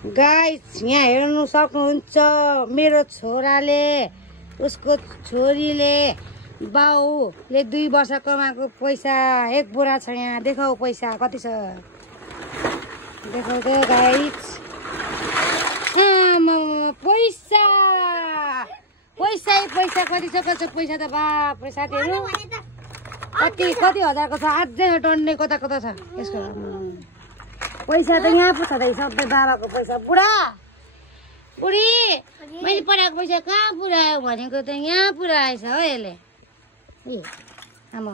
Guys यहाँ हेर्नु सक्नुहुन्छ मेरो छोराले उसको छोरीले बाउले 2 वर्ष कमाएको पैसा 1 बोरा छ। यहाँ देखाऊ पैसा कति छ देखाऊ त गाइस। पैसा पैसा पैसा कति छ पैसा त बाप रे साथीहरु कति कति हजारको छ। अझै टन्ने कता कता छ यसको पैसा त यहाँ पो छ त सबै बाबाको पैसा। बुढा बुढी मैले पढाएको पैसा कहाँ पुऱ्यायो भनेको त यहाँ पुऱ्याएछ हो यसले। ए आमा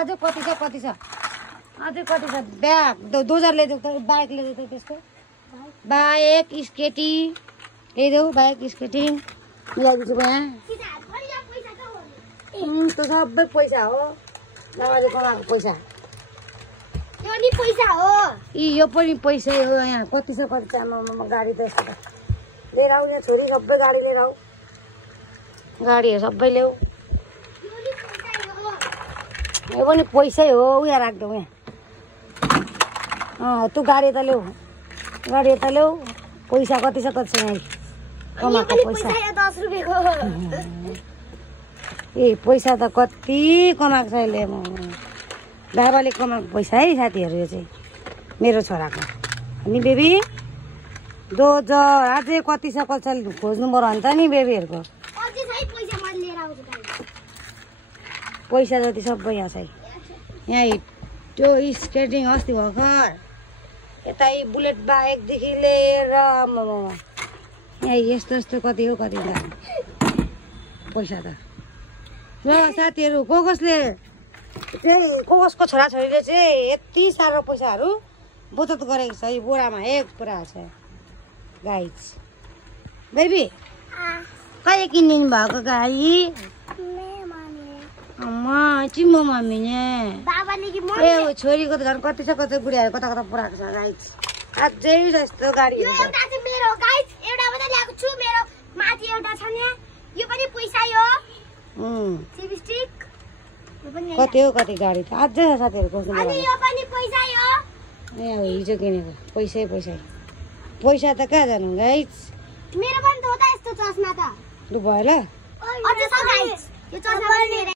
आज कति छ अझै कति छ। ब्याग दोजर ल्याइदेऊ त बाइक ल्याइदेऊ त त्यसको बाइक स्केटी ल्याइदेऊ बाइक स्केटी मिलाइदिन्छु यहाँ। त सबै पैसा हो बाबाले कमाएको पैसा। यो नि पैसा हो यो पनि पैसै हो। यहाँ कति छ आमा गाडी त यस्तो लिएर आऊ। यहाँ छोरी सबै गाडी लिएर आऊ गाडीहरू सबै ल्याऊ। यो पनि पैसै हो यहाँ राख्दौ यहाँ। तँ गाडी यता ल्याऊ गाडी यता ल्याऊ। पैसा कति छ यहाँ कमाएको पैसा। 10 रुपैयाँको ए पैसा त कति कमाएको छ यसले। बाबाले कमाएको पैसा है साथीहरू। यो चाहिँ मेरो छोराको अनि बेबी दोजर अझै कति छ खोज्नु पर्यो अन्त नि बेबीहरूको पैसा जति सबै यहाँ छ। यहाँ त्यो स्केटिङ अस्ति भर्खर यता बुलेट बाइकदेखि लिएर यहाँ यस्तो यस्तो कति हो कति पैसा त। र साथीहरू कसले चाहिँ कसको छोराछोरीले चाहिँ यति साह्रो पैसाहरू बचत गरेको छ। यो बोरामा 1 बोरा छ गाइस। बेबी कहिले किनिदिनु भएको गाडी चिम्मो मम्मी ने ए छोरीको त झन् कति छ कति गुडियाहरू कता कता पुऱ्याएको छ गाइस। अझै जस्तो गाडी मेरो गाइस एउटा मात्रै ल्याएको छु। मेरो माथि एउटा छ नि यो पनि पैसा हो। लिपस्टिक कति हो कति गाडी त अझै छ साथीहरू खोज्नु अनि यो पनि पैसा हो। ए हिजो किनेको पैसै पैसा पैसा त कहाँ जानु गाइस। मेरो पनि त हो त यस्तो चस्मा त लु भयो ल अझै छ गाइस यो चस्मा पनि मेरो।